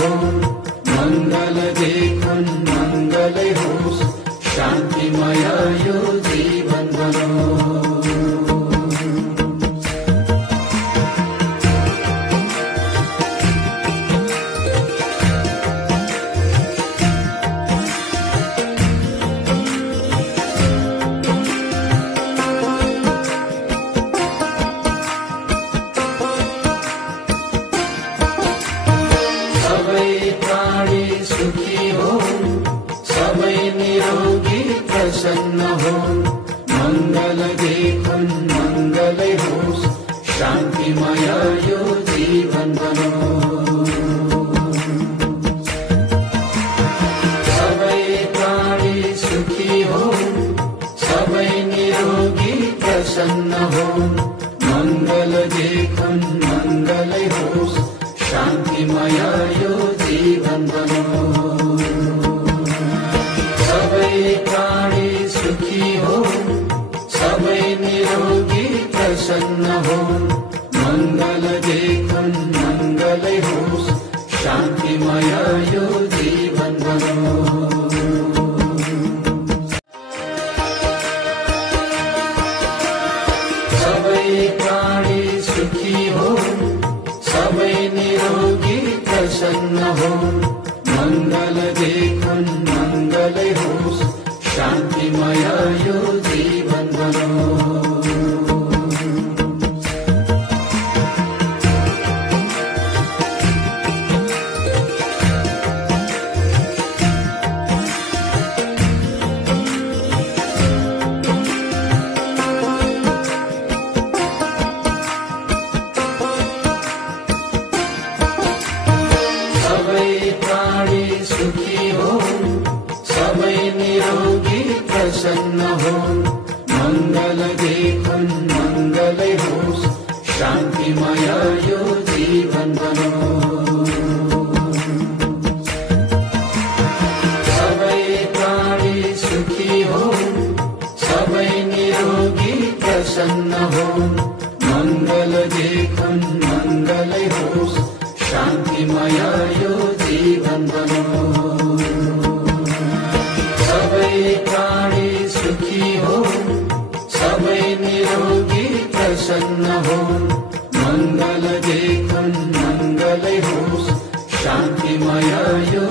होन्, मङ्गल देखुन् मङ्गलै होस्, शान्तिमय यो जीवन बनोस्। प्रसन्न होन्, मङ्गल देखुन् मङ्गलै होस्, शान्तिमय यो जीवन बनोस्। सबै प्राणी सुखी होन्, सबै निरोगी प्रसन्न होन्, मङ्गल देखुन् मङ्गलै होस्, शान्तिमय यो जीवन बनोस्। सबै प्राणी सुखी होन्, सबै निरोगी प्रसन्न होन्, मङ्गल देखुन् मङ्गलै होस्, शान्तिमय यो जीवन बनोस्। सबै प्राणी सुखी होन्, सबै निरोगी प्रसन्न होन्, मङ्गल देखुन् मङ्गलै होस्, शान्तिमय यो जीवन बनोस्। सबै प्राणी सुखी होन्, सबै निरोगी प्रसन्न होन्, मङ्गल देखुन् मङ्गलै होस्, शान्तिमय यो जीवन बनोस्। सबै प्राणी सुखी होन्, सबै निरोगी प्रसन्न होन्, मङ्गल देखुन् मङ्गलै होस्, शान्तिमय यो जीवन बनोस्। सबै प्राणी सुखी होन्, सबै निरोगी प्रसन्न होन्, मङ्गल देखुन् मङ्गलै होस्, शान्तिमय यो